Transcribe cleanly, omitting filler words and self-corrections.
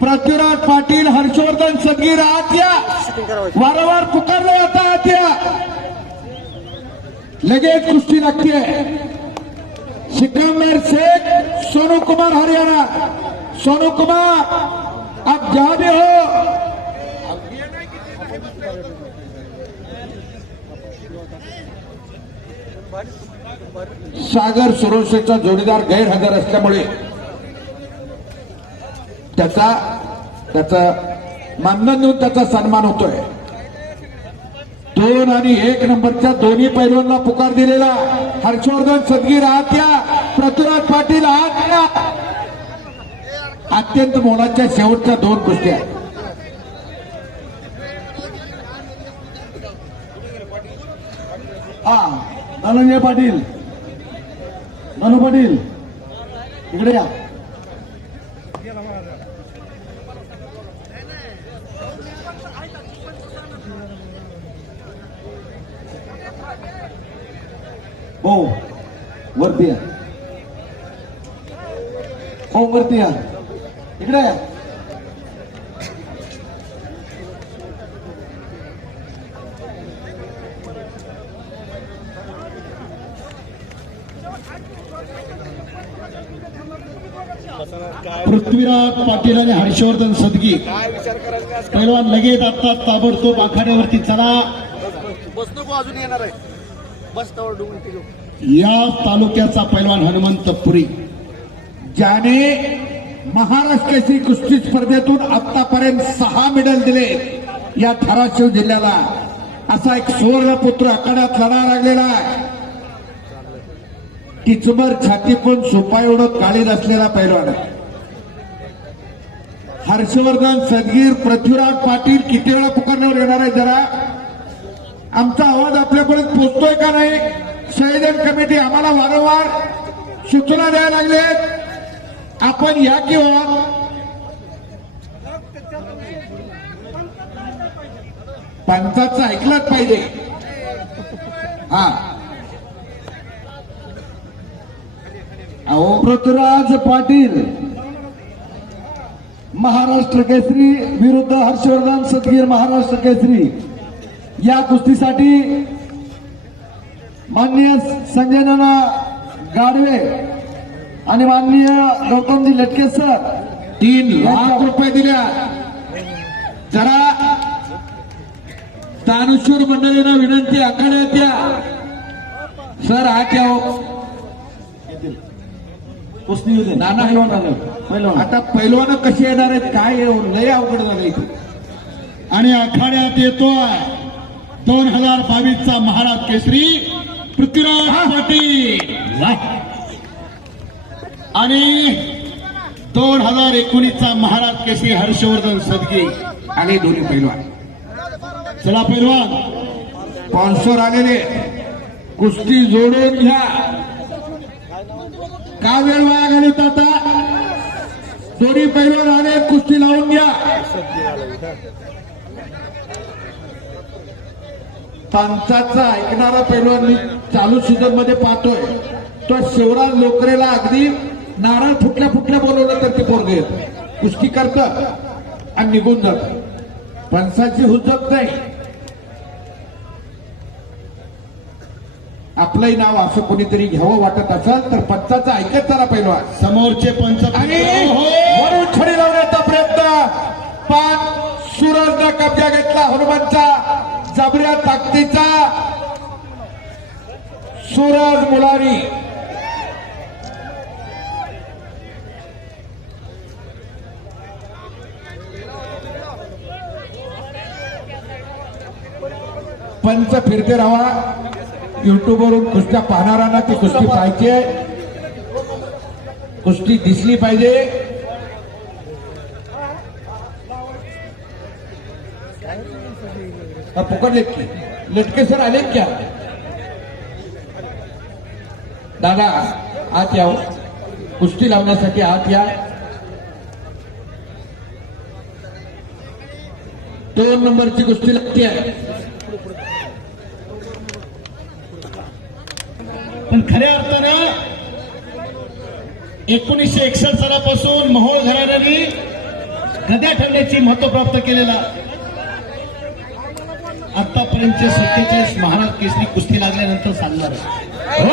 पृथ्वीराज पाटील, हर्षवर्धन सदगीर आत या. वारंवार पुकारले जाता आत या. लगेच कुस्ती लागते. सिकंदर शेख, सोनू कुमार हरियाणा. सोनू कुमार अब जहां भी हो. सागर सुरोशेचा जोडीदार गैरहजर असल्यामुळे त्याचा मानधन देऊन त्याचा सन्मान होतोय. 2 आणि 1 नंबरच्या दोन्ही पैलवांना पुकार दिलेला. हर्षवर्धन सदगीर आत या. पृथ्वीराज पाटील आत या. अत्यंत मोलाच्या शेवटच्या 2 कुस्त्या. धनंजय पाटील, मनू पाटील इकडे या. हो वरती या. हो वरती या. इकडे या. पृथ्वीराज पाटील आणि हर्षवर्धन सदगीर पैलवान लगेच आता ताबडतोब आखाड्यावरती चला. अजून येणार आहे. बस या तालुक्याचा पैलवान हनुमंत पुरी, ज्याने महाराष्ट्र केसरी कुस्ती स्पर्धेतून आतापर्यंत 6 मेडल दिले या धाराशिव जिल्ह्याला, असा एक सुवर्णपुत्र आखाड्यात लढा लागलेला आहे. टिचबर छाती पण सोपा एवढं काळी असलेला पैलवान आहे. हर्षवर्धन सदगीर, पृथ्वीराज पाटील किती वेळा पुकारण्यावर येणार आहे? जरा आमचा आवाज आपल्यापर्यंत पोहोचतोय का नाही? संविधान कमिटी आम्हाला वारंवार सूचना द्यायला लागलेत. आपण या किंवा पंचाचं ऐकलंच पाहिजे. हा अहो, पृथ्वीराज पाटील महाराष्ट्र केसरी विरुद्ध हर्षवर्धन सदगीर महाराष्ट्र केसरी या कुस्तीसाठी माननीय संजय नाना गाडवे आणि माननीय गौतमजी लटके सर 3 लाख रुपये दिल्या. जरा दानशूर मंडळींना विनंती, आखाड्यात या. सर आत या. कुस्ती होते नाना पैलवान आता पैलवान कशी येणार आहेत काय? लय अवघड झालं इथे. आणि आखाड्यात येतोय 2022 चा महाराज केसरी पृथ्वीराज पाटील आणि 2019 चा महाराज केसरी हर्षवर्धन सदगीर आले दोन्ही पैलवान. चला पैलवान, स्पॉन्सर आलेले. कुस्ती जोडून घ्या. का वेळ वाया घालत आता? दोन्ही पैलवान आले, कुस्ती लावून घ्या. पंचाचा ऐकणारा पैलवान मी चालू सीझन मध्ये पाहतोय. तो शिवराज लोकरेला अगदी नारळ फुटल्या बोलवलं तर ते पोरगे येत, कुस्ती करतं आणि निघून जात. पंचाची हुज्जत नाही. आपलंही नाव असं कोणीतरी घ्यावं वाटत असेल तर पंचाचं ऐकत चला पैलवान. समोरचे पंच आणि वरून छडी लावण्याचा प्रयत्न, पण सूरजनं कब्जा घेतला हनुमानचा जबऱ्या ताकदीचा. सूरज मुलारी पंच फिरते राहा. युट्यूबवरून कुस्त्या पाहणाऱ्यांना ती कुस्ती पाहायची, कुस्ती दिसली पाहिजे. पकडलेत की लटके सर आलेत क्या? दादा आत या. कुस्ती लावण्यासाठी आत या. 2 नंबरची कुस्ती लागते आहे. पण खऱ्या अर्थानं 1961 सालापासून मोहोळ घराण्याने गद्या ठरण्याची महत्व प्राप्त केलेला आतापर्यंतचे 47 महाराज केसरी कुस्ती लागल्यानंतर चालणार आहे. हो